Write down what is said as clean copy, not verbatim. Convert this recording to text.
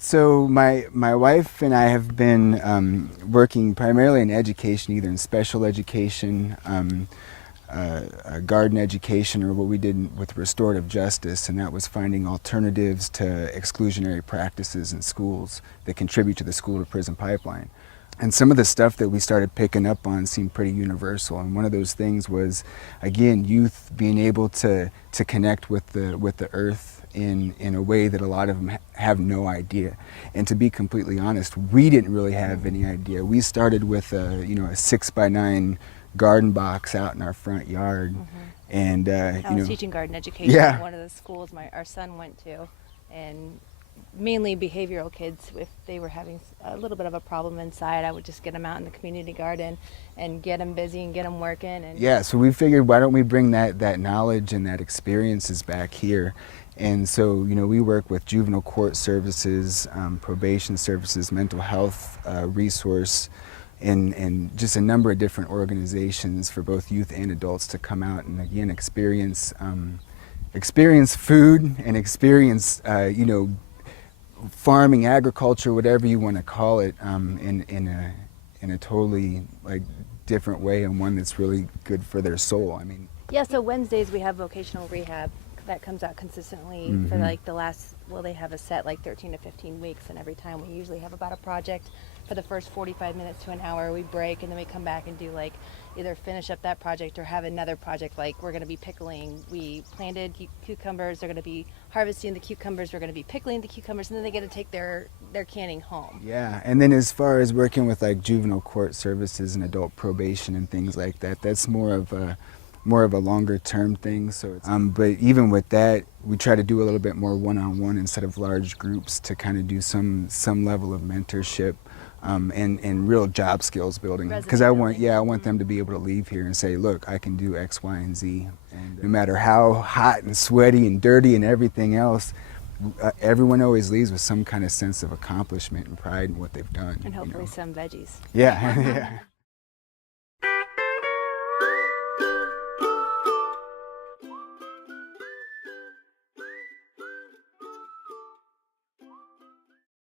So my wife and I have been working primarily in education, either in special education, garden education, or what we did with restorative justice, and that was finding alternatives to exclusionary practices in schools that contribute to the school-to-prison pipeline. And some of the stuff that we started picking up on seemed pretty universal. And one of those things was, again, youth being able to connect with the earth in a way that a lot of them have no idea. And to be completely honest, we didn't really have any idea. We started with a 6x9 garden box out in our front yard. And I was teaching garden education at one of the schools our son went to, and mainly behavioral kids. If they were having a little bit of a problem inside, I would just get them out in the community garden and get them busy and get them working. And yeah, so we figured, why don't we bring that knowledge and that experiences back here? And so, we work with juvenile court services, probation services, mental health resource, and just a number of different organizations for both youth and adults to come out and, again, experience food and experience, farming, agriculture, whatever you want to call it, in a totally different way, and one that's really good for their soul. Yeah, so Wednesdays we have vocational rehab that comes out consistently for the last, they have a set 13 to 15 weeks, and every time we usually have about a project for the first 45 minutes to an hour. We break and then we come back and do either finish up that project or have another project. We're going to be pickling. We planted cucumbers. They're going to be harvesting the cucumbers. We're going to be pickling the cucumbers, and then they get to take their canning home. Yeah, and then as far as working with juvenile court services and adult probation and things like that, that's more of a longer term thing. So but even with that, we try to do a little bit more one-on-one instead of large groups to kind of do some level of mentorship. And real job skills building, because I want them to be able to leave here and say, look, I can do X, Y, and Z, and no matter how hot and sweaty and dirty and everything else, everyone always leaves with some kind of sense of accomplishment and pride in what they've done. And hopefully some veggies. Yeah. Yeah.